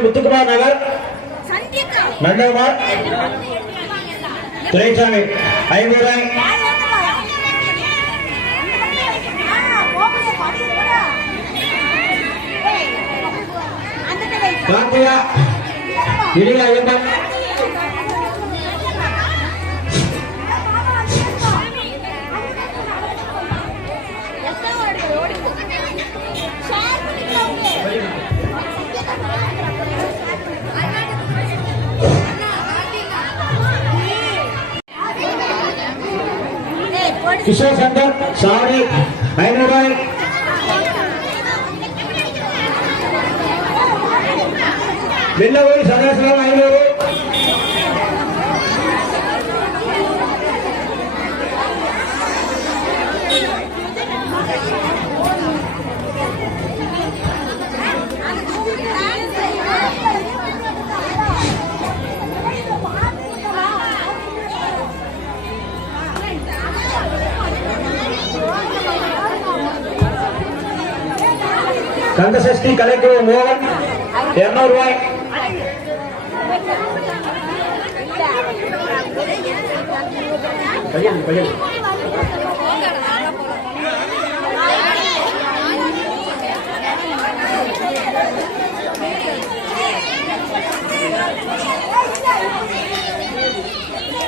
கோயில் முத்துக்குமார் நகர் நந்தகுமார் துரைசாமி 500 ரூபாய். கார்த்திகா இடியா ஐயப்பன் கிஷோர் சங்கர் சாரி 500 ரூபாய். வெள்ளவோய் சதாசிவம் 500. கந்தசஷ்டி கலைக்குழு மோகன் 200 ரூபாய்.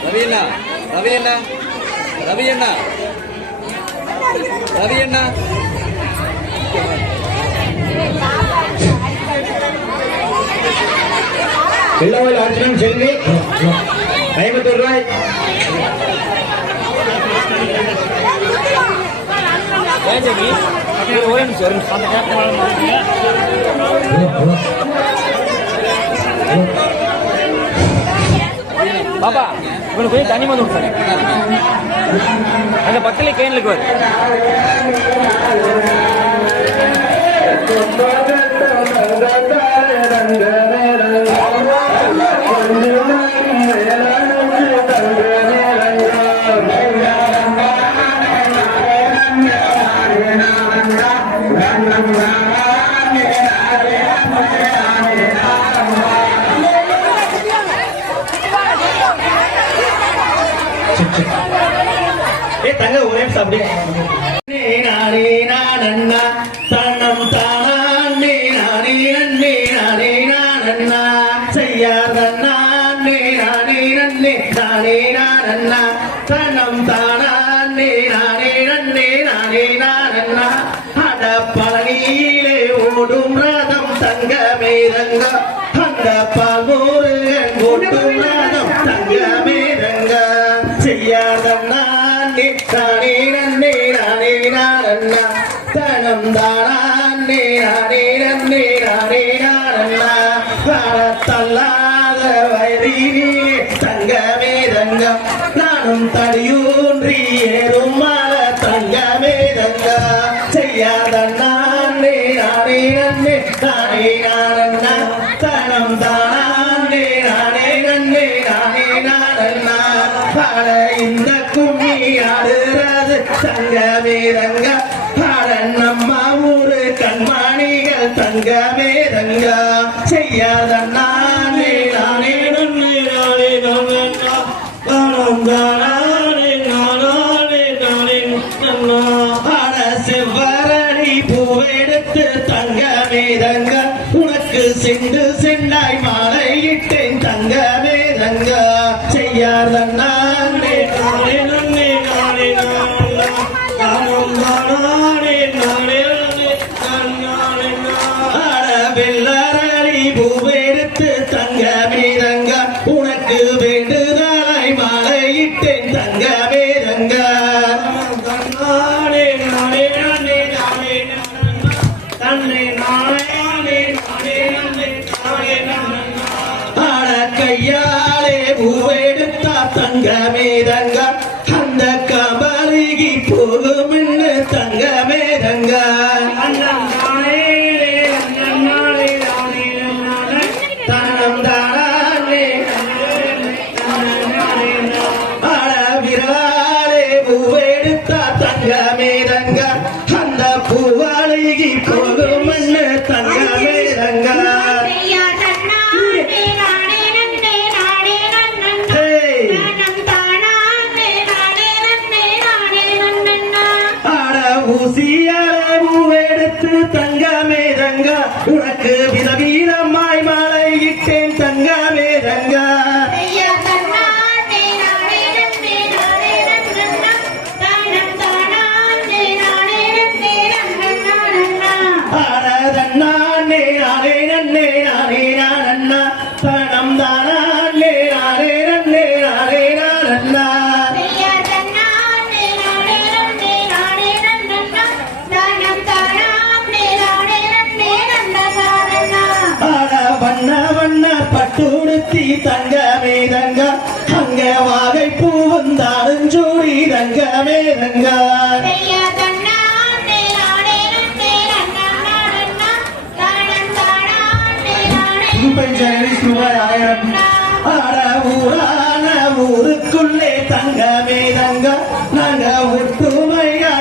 ரவி அண்ணா ரவி அண்ணா ரவி அண்ணா ரவி அண்ணா வெள்ளவோயில் அர்ஜுனன் செல்வி 51 ரூபாய். பாப்பா இவனுக்கு போய் தண்ணி வந்து சார் அந்த பக்கத்துல கேன்லுக்கு வரும். தங்க ஒரே அப்படியே நானே நானண்ணா தன்னம் தானே நானே நன்னே நானே நானண்ணா செய்யாதண்ணா நானே நன்னே நானே நானண்ணா தன்னம் தானே நானே நன்னே நானே நானண்ணா அட பழனியிலே ஓடும் ரதம் தங்கமே ரங்க அந்த பால்முருகன் ஓடும் ரதம் தங்கமே ரங்க செய்யாதண்ணா நானே நன்னே நானே நானண்ணா தனம் தானே நானே நன்னே நானே நானண்ணா தள்ளாத வயதிலே தங்கமே தங்கம் நானும் தடியூன்றி ஏறும் மல தங்கமே தங்க செய்யாதண்ணா நானே நன்னே நானே நானண்ணா தனம் தானே நானே நன்னே நானே நானண்ணா இந்த கும்மி ஆடுறது தங்கமே ரங்க நம்ம ஊரு கண்மணிகள் தங்கமே ரங்க செய்யாதண்ணா நானே நானே நன்னே நானே நானண்ணா தானம் தானே நானே நானே நன்னா ஆட செவ்வரடி பூவெடுத்து தங்கமே ரங்க உனக்கு சென்று செண்டாய் மாலையிட்டேன் தங்கமே ரங்க செய்யாதண்ணா வெள்ளரளி பூவெடுத்து தங்கமே ரங்க உனக்கு வேண்டுதலாய் மாலையிட்டேன் தங்கமே ரங்க நானே நானே நானே நானே தன்னை நானே நானே நானே ஆட கையாலே பூவெடுத்தா தங்கமே ரங்க அந்த கபலிகி போகும் தங்கமே ரங்க தங்கமே ரங்க அந்த பூவாளிகி போகும் தங்கமே ரங்க நன்னா தனம் தானா நே நானே நன்னே நானே நானண்ணா வண்ண வண்ண பட்டுடுத்தி தங்கமே தங்க அங்க வாகை பூவந்தாடும் ஜோடி தங்கமே தங்க ரூபாய் 1000 ஆட ஊரான ஊருக்குள்ளே தங்கமே தங்க நாங்க ஒற்றுமையா